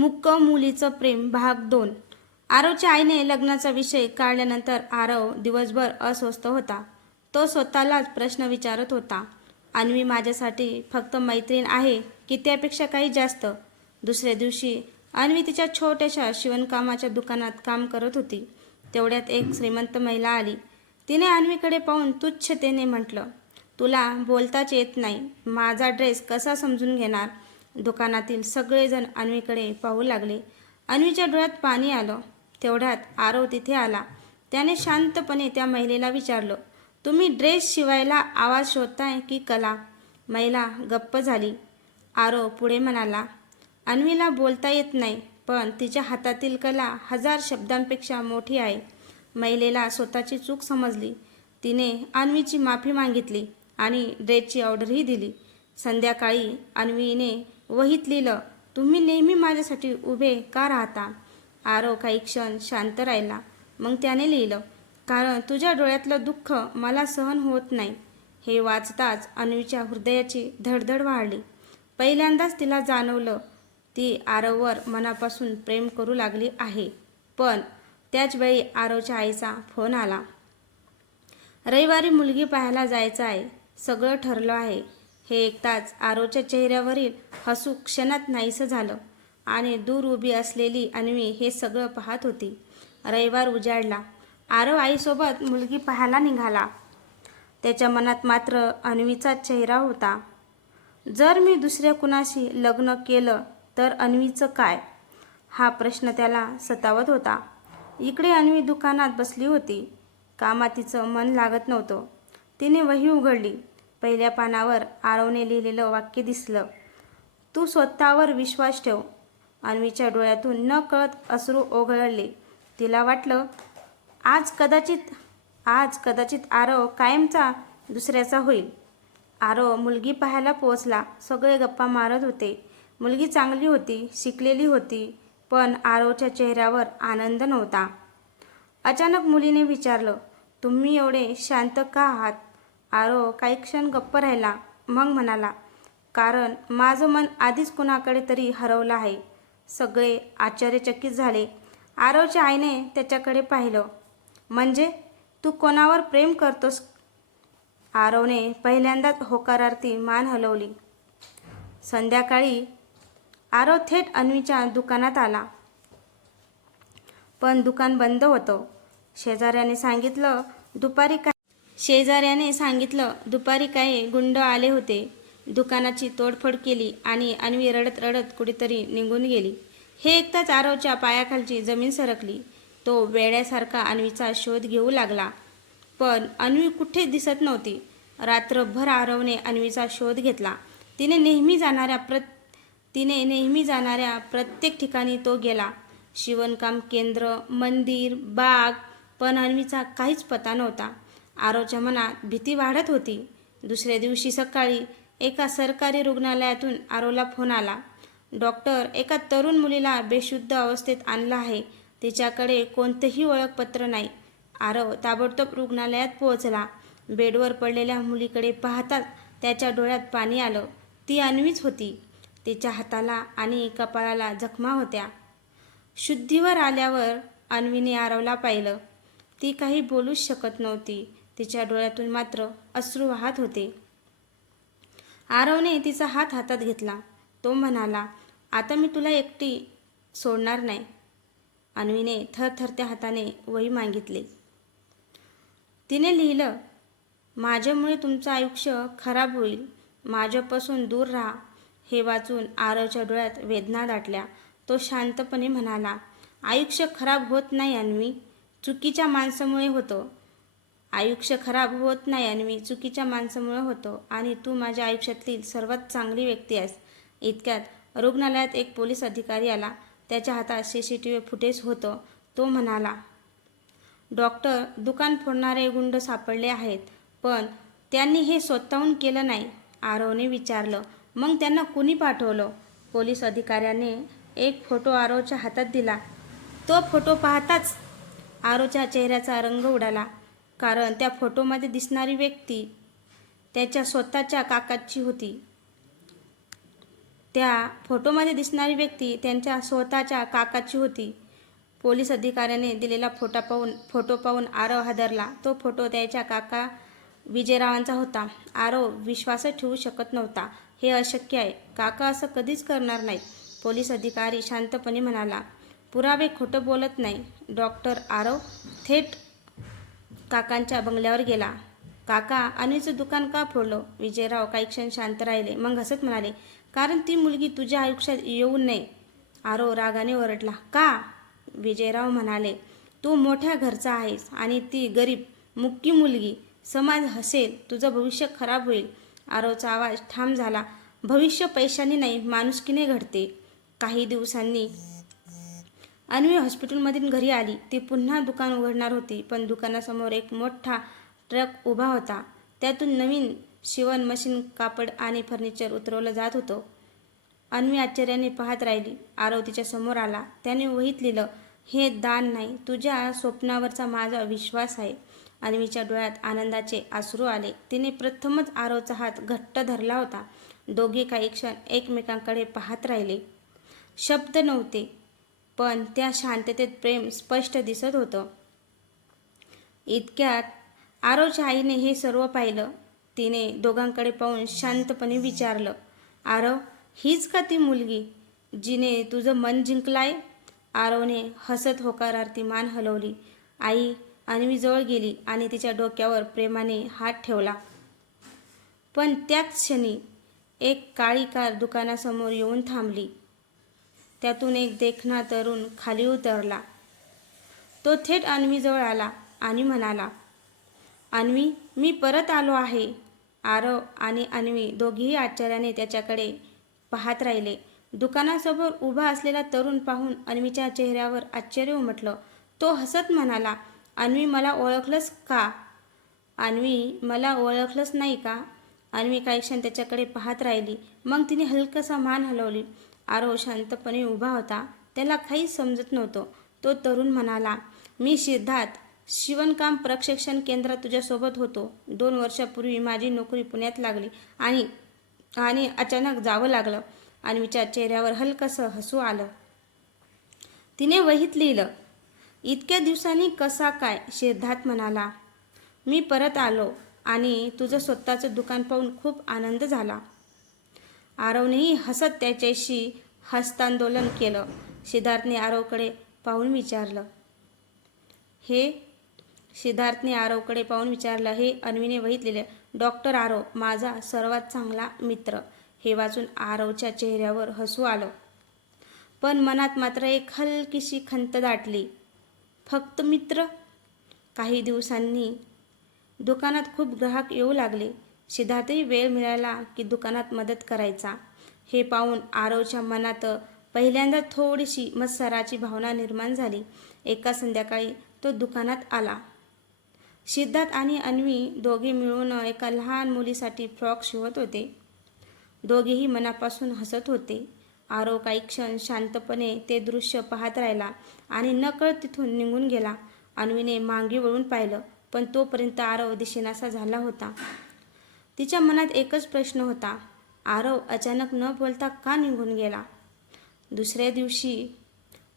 मुक्क मुलीचं प्रेम भाग 2. आरवच्या आईने लग्नाचा विषय काढल्यानंतर आरव दिवसभर अस्वस्थ होता. तो स्वतःलाच प्रश्न विचारत होता, अन्वी माझ्यासाठी फक्त मैत्रीण आहे की त्यापेक्षा काही जास्त. दुसऱ्या दिवशी अन्वी तिच्या छोट्याशा शिवणकामाच्या दुकानात काम करत होती. तेवढ्यात एक श्रीमंत महिला आली. तिने अन्वीकडे पाहून तुच्छतेने म्हटलं, तुला बोलताच येत नाही, माझा ड्रेस कसा समजून घेणार. दुकानातील सगळेजण अन्वीकडे पाहू लागले. अन्वीच्या डोळ्यात पाणी आलं. तेवढ्यात आरव तिथे आला. त्याने शांतपणे त्या महिलेला विचारलं, तुम्ही ड्रेस शिवायला आवाज शोधताय की कला. महिला गप्प झाली. आरव पुढे म्हणाला, अन्वीला बोलता येत नाही, पण तिच्या हातातील कला 1000 शब्दांपेक्षा मोठी आहे. महिलेला स्वतःची चूक समजली. तिने अन्वीची माफी मागितली आणि ड्रेसची ऑर्डरही दिली. संध्याकाळी अन्वीने वहीत लिहिलं, तुम्ही नेहमी माझ्यासाठी उभे का राहता. आरव काही क्षण शांत राहिला. मग त्याने लिहिलं, कारण तुझ्या डोळ्यातलं दुःख मला सहन होत नाही. हे वाचताच अन्वीच्या हृदयाची धडधड वाढली. पहिल्यांदाच तिला जाणवलं ती आरववर मनापासून प्रेम करू लागली आहे. पण त्याचवेळी आरवच्या आईचा फोन आला. रविवारी मुलगी पाहायला जायचं आहे, सगळं ठरलं आहे. हे ऐकताच आरवच्या चेहऱ्यावरील हसू क्षणात नाहीसं झालं आणि दूर उभी असलेली अन्वी हे सगळं पाहत होती. रविवार उजाडला. आरव आईसोबत मुलगी पाहायला निघाला. त्याच्या मनात मात्र अन्वीचाच चेहरा होता. जर मी दुसऱ्या कुणाशी लग्न केलं तर अन्वीचं काय, हा प्रश्न त्याला सतावत होता. इकडे अन्वी दुकानात बसली होती. कामात तिचं मन लागत नव्हतं. तिने वही उघडली. पहिल्या पानावर आरवने लिहिलेलं वाक्य दिसलं, तू स्वतःवर विश्वास ठेव. अन्वीच्या डोळ्यातून न कळत अश्रू ओघळले. तिला वाटलं, आज कदाचित आरव कायमचा दुसऱ्याचा होईल. आरव मुलगी पाहायला पोहोचला. सगळे गप्पा मारत होते. मुलगी चांगली होती, शिकलेली होती, पण आरवच्या चेहऱ्यावर आनंद नव्हता. अचानक मुलीने विचारलं, तुम्ही एवढे शांत का आहात. आरव काही क्षण गप्प राहिला. मग म्हणाला, कारण माझं मन आधीच कुणाकडे तरी हरवलं आहे. सगळे आश्चर्यचकित झाले. आरवच्या आईने त्याच्याकडे पाहिलं. म्हणजे तू कोणावर प्रेम करतोस. आरवने पहिल्यांदाच होकारार्थी मान हलवली. संध्याकाळी आरव थेट अन्वीच्या दुकानात आला. पण दुकान बंद होतं. शेजाऱ्याने सांगितलं दुपारी काही गुंड आले होते, दुकानाची तोडफोड केली आणि अन्वी रडत रडत कुठेतरी निघून गेली. हे ऐकताच आरवच्या पायाखालची जमीन सरकली. तो वेड्यासारखा अन्वीचा शोध घेऊ लागला, पण अन्वी कुठे दिसत नव्हती. रात्रभर आरवने अन्वीचा शोध घेतला. तिने नेहमी जाणाऱ्या प्रत्येक ठिकाणी तो गेला. शिवणकाम केंद्र, मंदिर, बाग, पण अन्वीचा काहीच पत्ता नव्हता. आरवच्या मनात भीती वाढत होती. दुसऱ्या दिवशी सकाळी एका सरकारी रुग्णालयातून आरवला फोन आला. डॉक्टर एका तरुण मुलीला बेशुद्ध अवस्थेत आणलं आहे. तिच्याकडे कोणतंही ओळखपत्र नाही. आरव ताबडतोब रुग्णालयात पोहोचला. बेडवर पडलेल्या मुलीकडे पाहताच त्याच्या डोळ्यात पाणी आलं. ती अन्वीच होती. तिच्या हाताला आणि कपाळाला जखमा होत्या. शुद्धीवर आल्यावर अन्वीने आरवला पाहिलं. ती काही बोलूच शकत नव्हती. तिच्या डोळ्यातून मात्र अश्रू वाहत होते. आरवने तिचा हात हातात घेतला. तो म्हणाला, आता मी तुला एकटी सोडणार नाही. अन्वीने थरथरत्या हाताने वही मागितली. तिने लिहिलं, माझ्यामुळे तुमचं आयुष्य खराब होईल, माझ्यापासून दूर राहा. हे वाचून आरवच्या डोळ्यात वेदना दाटल्या. तो शांतपणे म्हणाला, आयुष्य खराब होत नाही अन्वी, चुकीच्या माणसामुळे होतं. आयुष्य खराब होत नाही अन्वी, चुकीच्या माणसामुळे होतं आणि तू माझ्या आयुष्यातली सर्वात चांगली व्यक्ती आहेस. इतक्यात रुग्णालयात एक पोलीस अधिकारी आला. त्याच्या हातात CCTV फुटेज होतं. तो म्हणाला, डॉक्टर, दुकान फोडणारे गुंड सापडले आहेत, पण त्यांनी हे स्वतःहून केलं नाही. आरवने विचारलं, मग त्यांना कुणी पाठवलं. पोलीस अधिकाऱ्याने एक फोटो आरवच्या हातात दिला. तो फोटो पाहताच आरवच्या चेहऱ्याचा रंग उडाला, कारण त्या फोटोमध्ये दिसणारी व्यक्ती त्याच्या स्वतःच्या काकाची होती. त्या फोटोमध्ये दिसणारी व्यक्ती त्यांच्या स्वतःच्या काकाची होती. पोलीस अधिकाऱ्याने दिलेला फोटो पाहून आरव हादरला. तो फोटो त्याच्या काका विजयरावांचा होता. आरव विश्वासच ठेवू शकत नव्हता. हे अशक्य आहे. काका असं कधीच करणार नाहीत. पोलीस अधिकारी शांतपणे म्हणाला. पुरावे खोटं बोलत नाही. डॉक्टर आरव थेट काकांच्या बंगल्यावर गेला. काका, अन्वीचं दुकान का फोडलं? विजयराव काही क्षण शांत राहिले. मग हसत म्हणाले, कारण ती मुलगी तुझ्या आयुष्यात येऊ नये. आरव रागाने ओरडला. का? विजयराव म्हणाले, तू मोठ्या घरचा आहेस आणि ती गरीब मुक्की मुलगी. समाज हसेल, तुझं भविष्य खराब होईल. आरवचा आवाज ठाम झाला. भविष्य पैशाने नाही, माणुसकीने घडते. काही दिवसांनी अन्वी हॉस्पिटलमधून घरी आली. ती पुन्हा दुकान उघडणार होती, पण दुकानासमोर एक मोठा ट्रक उभा होता. त्यातून नवीन शिवण मशीन, कापड आणि फर्निचर उतरवलं जात होतं. अन्वी आश्चर्याने पाहत राहिली. आरव तिच्या समोर आला. त्याने वहीत लिहिलं, हे दान नाही, तुझ्या स्वप्नावरचा माझा विश्वास आहे. अन्वीच्या डोळ्यात आनंदाचे अश्रू आले. तिने प्रथमच आरवचा हात घट्ट धरला होता. दोघे काही क्षण एकमेकांकडे पाहत राहिले. शब्द नव्हते, पण त्या शांततेत प्रेम स्पष्ट दिसत होतं. इतक्यात आरवच्या आईने हे सर्व पाहिलं. तिने दोघांकडे पाहून शांतपणे विचारलं, आरव, हीच का ती मुलगी जिने तुझं मन जिंकलाय? आरवने हसत होकारार्थी मान हलवली. आई अन्वीजवळ गेली आणि तिच्या डोक्यावर प्रेमाने हात ठेवला. पण त्याच क्षणी एक काळी कार दुकानासमोर येऊन थांबली. त्यातून एक देखणा तरुण खाली उतरला. तो थेट अन्वीजवळ आला आणि म्हणाला, अन्वी, मी परत आलो आहे. आरव आणि अन्वी दोघेही आश्चर्याने त्याच्याकडे पाहत राहिले. दुकानासमोर उभा असलेला तरुण पाहून अन्वीच्या चेहऱ्यावर आश्चर्य उमटलं. तो हसत म्हणाला, अन्वी, मला ओळखलंस का? अन्वी, मला ओळखलंच नाही का? अन्वी काही क्षण त्याच्याकडे पाहत राहिली. मग तिने हलकसा मान हलवली. आरव शांतपणे उभा होता. त्याला काहीच समजत नव्हतं. तो तरुण म्हणाला, मी सिद्धार्थ, शिवणकाम प्रशिक्षण केंद्रात तुझ्यासोबत होतो. 2 वर्षापूर्वी माझी नोकरी पुण्यात लागली आणि अचानक जावं लागलं. अन्वीच्या चेहऱ्यावर हलकसं हसू आलं. तिने वहीत लिहिलं, इतक्या दिवसांनी कसा काय? सिद्धार्थ म्हणाला, मी परत आलो आणि तुझं स्वतःचं दुकान पाहून खूप आनंद झाला. आरवनेही हसत त्याच्याशी हस्तांदोलन केलं. सिद्धार्थने आरवकडे पाहून विचारलं, हे अन्वीने वहीत लिहिले, डॉक्टर आरव, माझा सर्वात चांगला मित्र. हे वाचून आरवच्या चेहऱ्यावर हसू आलं. पण मनात मात्र एक हलकीशी खंत दाटली. फक्त मित्र? काही दिवसांनी दुकानात खूप ग्राहक येऊ लागले. सिद्धार्थही वेळ मिळाला की दुकानात मदत करायचा. हे पाहून आरवच्या मनात पहिल्यांदा थोडीशी मत्सराची भावना निर्माण झाली. एका संध्याकाळी तो दुकानात आला. सिद्धार्थ आणि अन्वी दोघे मिळून एका लहान मुलीसाठी फ्रॉक शिवत होते. दोघेही मनापासून हसत होते. आरव काही क्षण शांतपणे ते दृश्य पाहत राहिला आणि नकळत तिथून निघून गेला. अन्वीने मागे वळून पाहिलं, पण तोपर्यंत आरव दिसेनासा झाला होता. तिच्या मनात एकच प्रश्न होता, आरव अचानक न बोलता का निघून गेला? दुसऱ्या दिवशी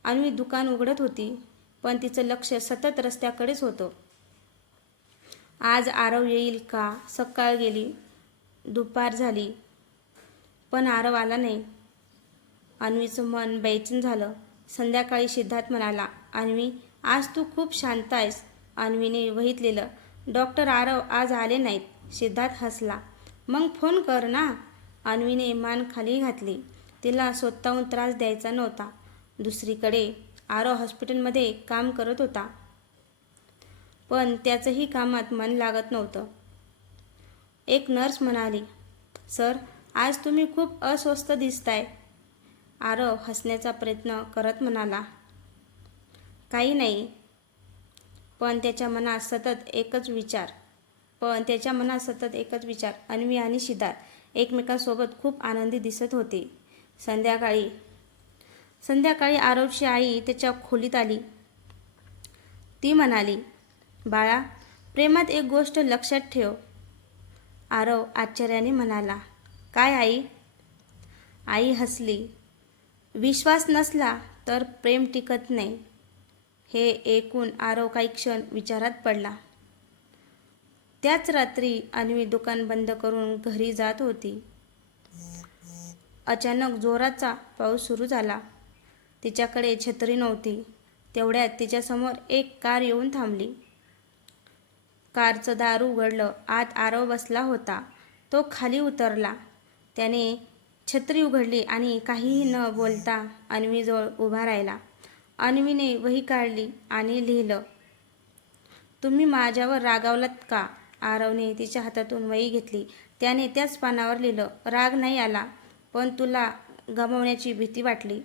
अन्वी दुकान उघडत होती, पण तिचं लक्ष सतत रस्त्याकडेच होतं. आज आरव येईल का? सकाळ गेली, दुपार झाली, पण आरव आला नाही. अन्वीचं मन बेचैन झालं. संध्याकाळी सिद्धार्थ म्हणाला, अन्वी, आज तू खूप शांत आहेस. अन्वीने वहीत लिहिलं, डॉक्टर आरव आज आले नाहीत. सिद्धार्थ हसला. मग फोन कर ना. अन्वीने मान खाली घातली. तिला स्वतःहून त्रास द्यायचा नव्हता. दुसरीकडे आरव हॉस्पिटलमध्ये काम करत होता, पण त्याचंही कामात मन लागत नव्हतं. एक नर्स म्हणाली, सर, आज तुम्ही खूप अस्वस्थ दिसताय. आरव हसण्याचा प्रयत्न करत म्हणाला, काही नाही. पण त्याच्या मनात सतत एकच विचार. अन्वी आणि सिद्धार्थ एकमेकांसोबत खूप आनंदी दिसत होते. संध्याकाळी आरवची आई त्याच्या खोलीत आली. ती म्हणाली, बाळा, प्रेमात एक गोष्ट लक्षात ठेव. आरव आश्चर्याने म्हणाला, काय आई? आई हसली. विश्वास नसला तर प्रेम टिकत नाही. हे ऐकून आरव काही क्षण विचारात पडला. त्याच रात्री अन्वी दुकान बंद करून घरी जात होती. अचानक जोराचा पाऊस सुरू झाला. तिच्याकडे छत्री नव्हती. तेवढ्यात तिच्यासमोर एक कार येऊन थांबली. कारचं दार उघडलं. आत आरव बसला होता. तो खाली उतरला. त्याने छत्री उघडली आणि काहीही न बोलता अन्वीजवळ उभा राहिला. अन्वीने वही काढली आणि लिहिलं. तुम्ही माझ्यावर रागावलात का? आरवने तिच्या हातातून वही घेतली. त्याने त्याच पानावर लिहिलं. राग नाही आला, पण तुला गमावण्याची भीती वाटली.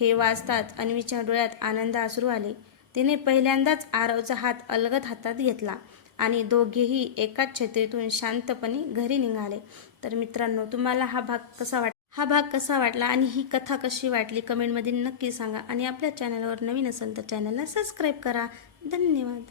हे वाचताच अन्वीच्या डोळ्यात आनंद अश्रू आले. तिने पहिल्यांदाच आरवचा हात अलगद हातात घेतला आणि दोघेही एकाच छत्रीतून शांतपणे घरी निघाले. तर मित्रांनो, तुम्हाला हा भाग कसा वाटला आणि ही कथा कशी वाटली कमेंटमध्ये नक्की सांगा. आणि आपल्या चॅनलवर नवीन असेल तर चॅनलला सबस्क्राईब करा. धन्यवाद.